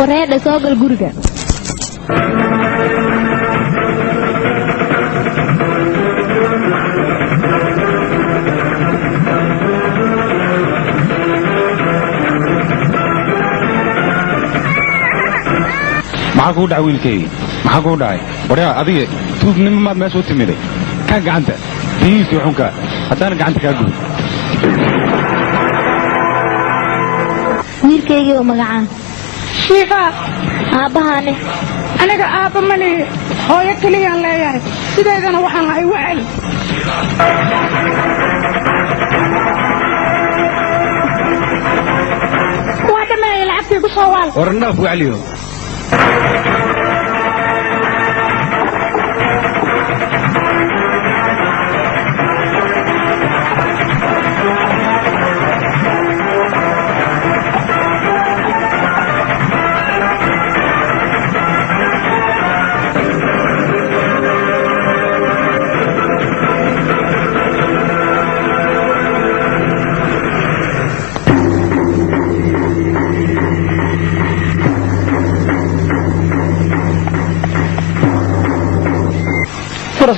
wareedha soo gal guriga maxaa ku dhacay wiilkay maxaa ku dhacay wareer adiga tuugnimo maad meesha u timiday ka gacanta tiisi xunka hadana gacanta ka gub wiilkayga oo magacaan shiiqa aabahane aniga aabba mali hooyo kaliya leeyahay sideedana waxaan lahay wacel waa dhameeyay lacagtii ku soo waal warnaaf wacliyo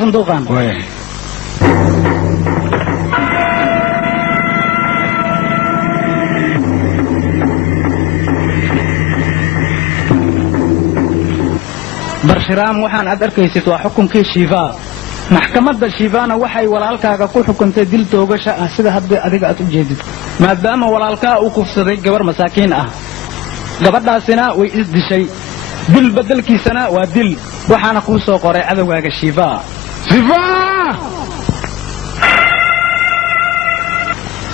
صندوقان برشرام waxaan aad arkaysid waa xukunkii Shiva maxkamadda Shivana waxay walaalkaaga ku xukuntay dil toogasho ah sida hadda adiga aad u jeedid maadaama walaalkaa uu kufsaday gabar masaakiin ah gabadhaasina way isdishay dil bedelkiisana waa dil waxaana ku soo qoray cadawgaaga Shiva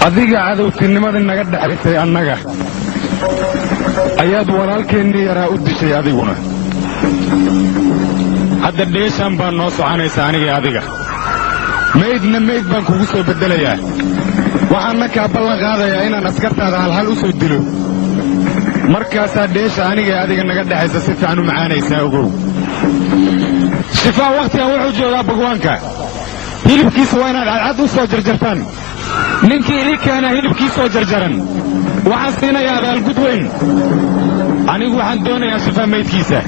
adiga cadowtinimada naga dhaxrisay annaga ayaad walaalkeennii yaraa u dishay adiguna hadda dheeshaan baan noo soconaysa aniga adiga maydna mayd baan kugu soo beddelayaa waxaanna kaa ballan qaadayaa inaan askartaada halhal u soo dilo markaasaa dheesha aniga adiga naga dhexaysa si fiican u macaanaysaa ogow shifaa wakhtigan wuxuu joogaa bagwaanka hilibkiisa waa inaad cadcad u soo jarjartaan ninkii ii keena hilibkiisoo jarjaran waxaan siinayaa abaalgud weyn anigu waxaan doonayaa shifaa maydkiisa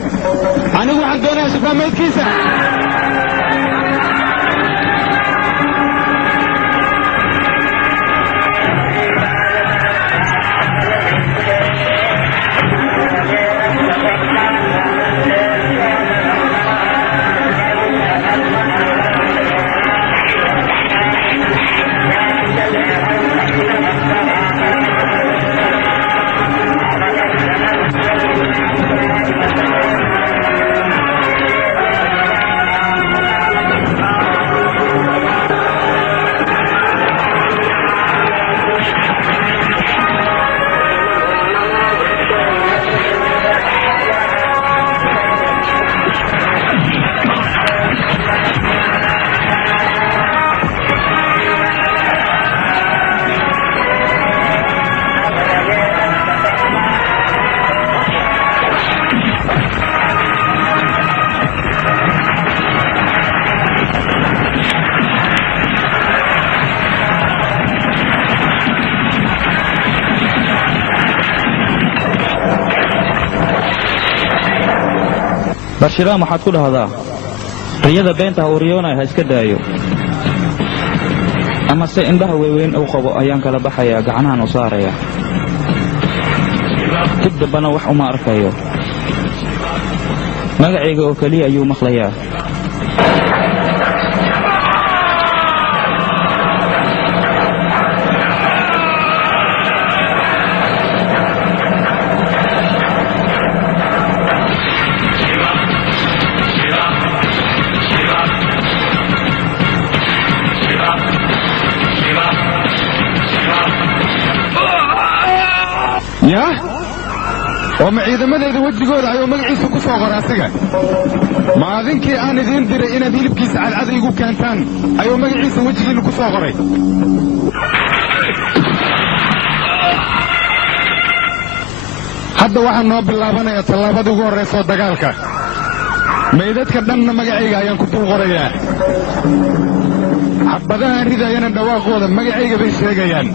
برشرام waxaad ku dhahdaa riyada beenta oo riyoonay ha iska daayo ama se indhaha weeweyn uu qabo ayaan kala baxayaa gacanahan u saaraya dib dambana wax uma arkayo magacayga oo kaliya ayuu maqlayaa وما ciidamadeeda wajigooda ayuu magaciisa ku soo qoray asiga ma adinkii aan idin diray inaad hilibkiisa cadcad igu keentaan ayuu magaciisa wajigiina ku soo qoray hadda waxaan noo bilaabanayaa tallaabada ugu horreysa dagaalka meydadka dhanna magacayga ayaan ku dul qorayaa xabadahan ridayana dhawaaqooda magacayga bay sheegayaan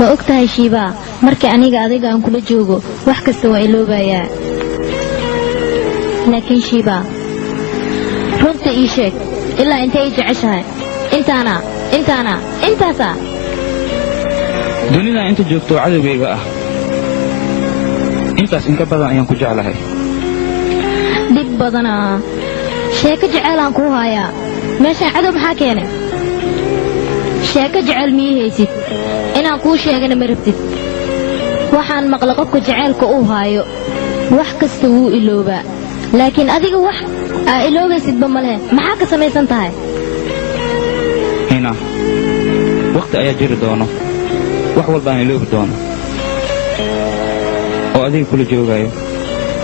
ma og tahay shiibaa markii aniga adiga aan kula joogo wax kasta waa iloobayaa laakiin shiibaa runta ii sheeg ilaa intay i jeceshahay intaasaa dunida inta joogto cadowgayga ah intaas inka badan ayaan ku jeclahay dhib badanaa sheeko jeceylaan kuu haayaa meeshaan cadow maxaa keenay sheeko jeceyl mii haysid inaan kuu sheegana ma rabtid waxaan maqla qofka jeceylka uu haayo wax kasta wuu iloobaa laakiin adiga wax aa iloobaysidba ma lehe maxaa ka samaysan tahay hina wakhti ayaa jiri doono wax walba aan iloobi doono oo adiga kula joogayo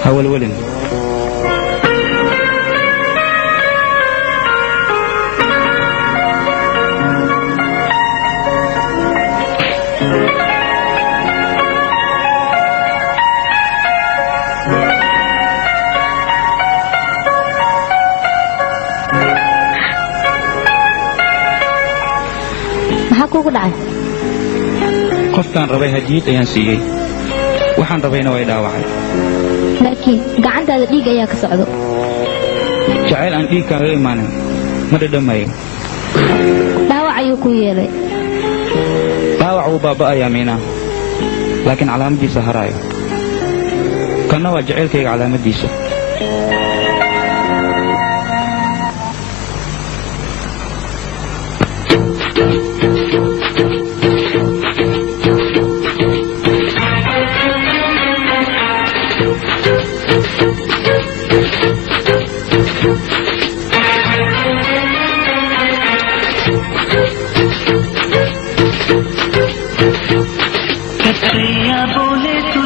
ha walwalin maxaa kuugu dhacay qofkaan rabay hadiyad ayaan siiyey waxaan rabayna way dhaawacay laakiin gacantaada dhiig ayaa ka socdo jacayl aan dhiig kaaga imaanin ma dhadhamayo dhaawac ayuu ku yeelay dhaawac wuu baaba'ayaa miinaa laakiin calaamaddiisa haraayo kanna waa jacaylkayga calaamaddiisa बोले तू